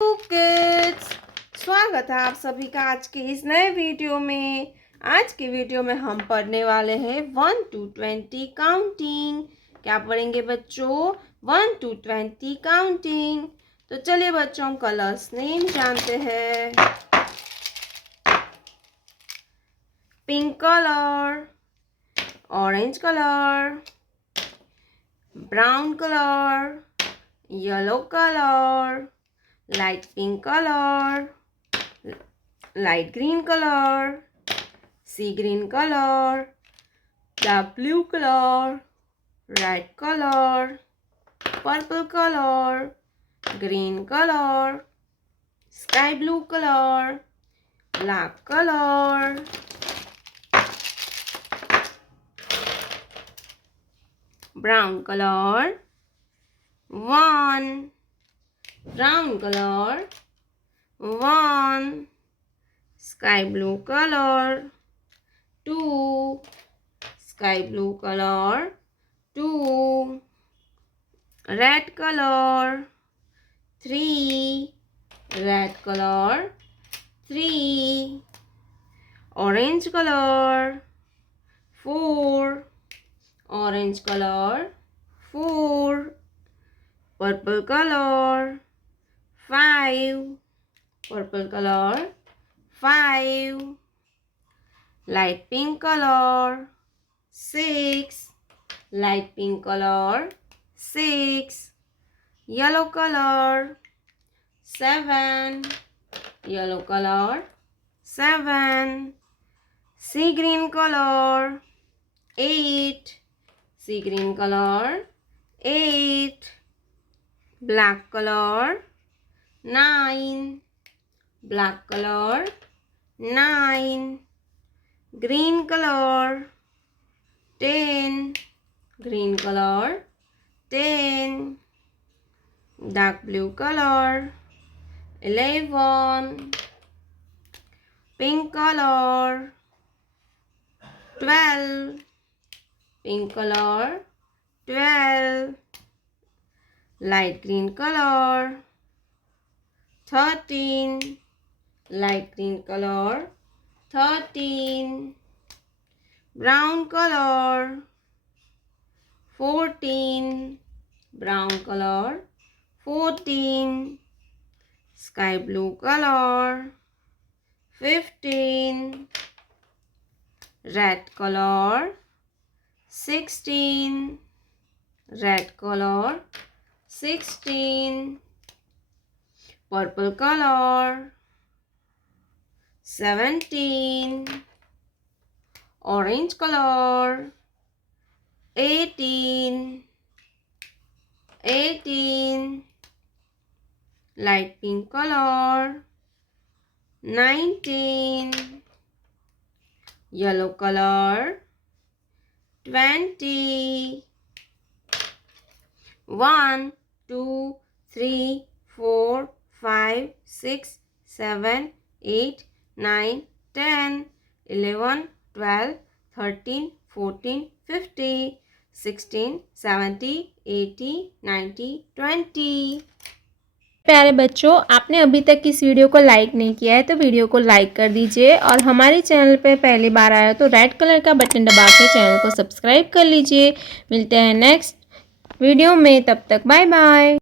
Kids, स्वागत है आप सभी का आज के इस नए वीडियो में। आज के वीडियो में हम पढ़ने वाले हैं 1 to 20 काउंटिंग। क्या पढ़ेंगे बच्चों? 1 to 20 काउंटिंग। तो चलिए बच्चों, हम कलर्स नेम जानते हैं। Pink colour, orange colour, brown colour, yellow colour, light pink color, light green color, sea green color, dark blue color, red color, purple color, green color, sky blue color, black color, brown color, 1, brown color, 1, sky blue color, 2, sky blue color, 2, red color, 3, red color, 3, orange color, 4, orange color, 4, purple color, 5, purple color, 5, light pink color, 6, light pink color, 6, yellow color, 7, yellow color, 7, sea green color, 8, sea green color, 8, black color, 9, black color, 9, green color, 10, green color, 10, dark blue color, 11, pink color, 12, pink color, 12, light green color, 13, light green color, 13, brown color, 14, brown color, 14, sky blue color, 15, red color, 16, red color, 16, purple color, 17, orange color, 18, 18, light pink color, 19, yellow color, 20, 1, 2, 3, 4, 5, 6, 7, 8, 9, 10, 11, 12, 13, 14, 15, 16, 17, 18, 19, 20। प्यारे बच्चों, आपने अभी तक इस video को like नहीं किया है तो वीडियो को लाइक कर दीजिए और हमारे चैनल पे पहली बार आया तो रेड कलर का बटन दबा के चैनल को सब्सक्राइब कर लीजिए। मिलते हैं नेक्स्ट वीडियो में, तब तक बाय बाय।